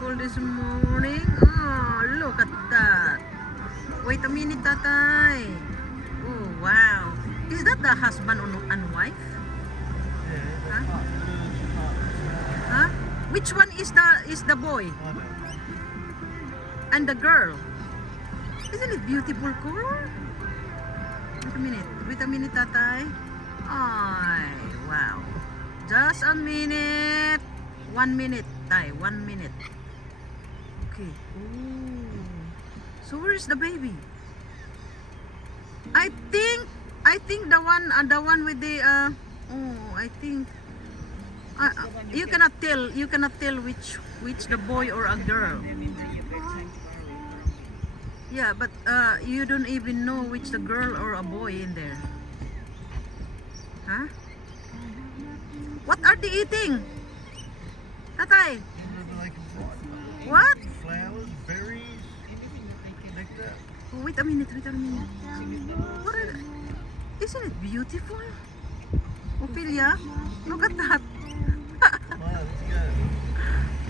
beautiful this morning. Oh, look at that. Wait a minute, tatay. Oh, wow. Is that the husband and wife? Huh? Huh? Which one is the boy? And the girl? Isn't it beautiful color? Wait a minute, tatay. Ay, wow. Just a minute. 1 minute, tay. 1 minute. Okay. Ooh. So where's the baby? I think the one with the I think you cannot tell which the boy or a girl. Yeah, but you don't even know which the girl or a boy in there. Huh? What are they eating? Tatay? What? Flowers, berries, like that. Oh, wait a minute. What are they? Isn't it beautiful? Ophelia, look at that. Wow, that's good.